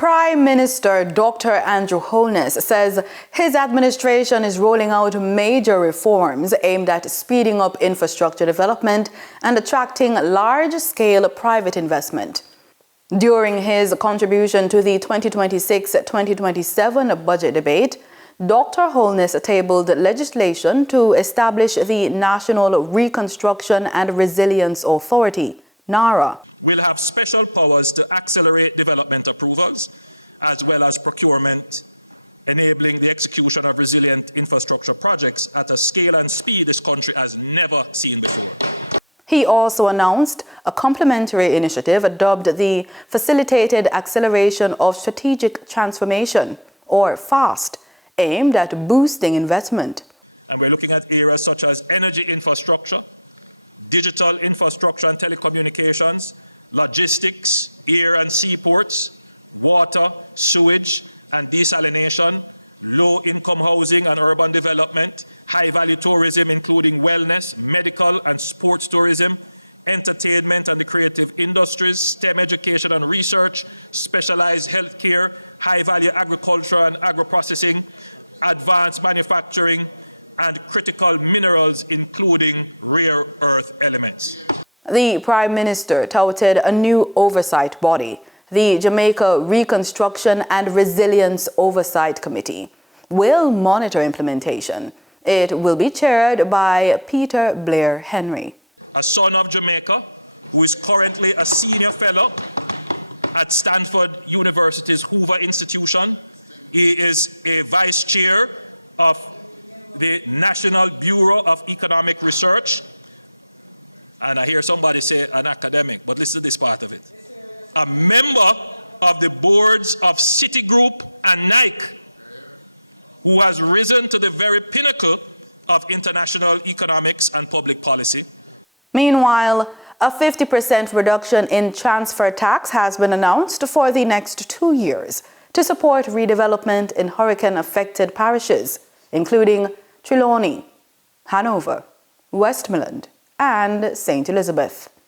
Prime Minister Dr. Andrew Holness says his administration is rolling out major reforms aimed at speeding up infrastructure development and attracting large-scale private investment. During his contribution to the 2026-2027 budget debate, Dr. Holness tabled legislation to establish the National Reconstruction and Resilience Authority, NARA. Will have special powers to accelerate development approvals, as well as procurement, enabling the execution of resilient infrastructure projects at a scale and speed this country has never seen before. He also announced a complementary initiative dubbed the Facilitated Acceleration of Strategic Transformation, or FAST, aimed at boosting investment. And we're looking at areas such as energy infrastructure, digital infrastructure and telecommunications, logistics, air and seaports, water, sewage and desalination, low-income housing and urban development, high-value tourism including wellness, medical and sports tourism, entertainment and the creative industries, STEM education and research, specialized healthcare, high-value agriculture and agro-processing, advanced manufacturing, and critical minerals, including rare earth elements. The Prime Minister touted a new oversight body, the Jamaica Reconstruction and Resilience Oversight Committee, will monitor implementation. It will be chaired by Peter Blair Henry. A son of Jamaica, who is currently a senior fellow at Stanford University's Hoover Institution. He is a vice chair of the National Bureau of Economic Research, and I hear somebody say an academic, but listen to this part of it. A member of the boards of Citigroup and Nike, who has risen to the very pinnacle of international economics and public policy. Meanwhile, a 50% reduction in transfer tax has been announced for the next 2 years to support redevelopment in hurricane-affected parishes, including Trelawney, Hanover, Westmoreland, and St. Elizabeth.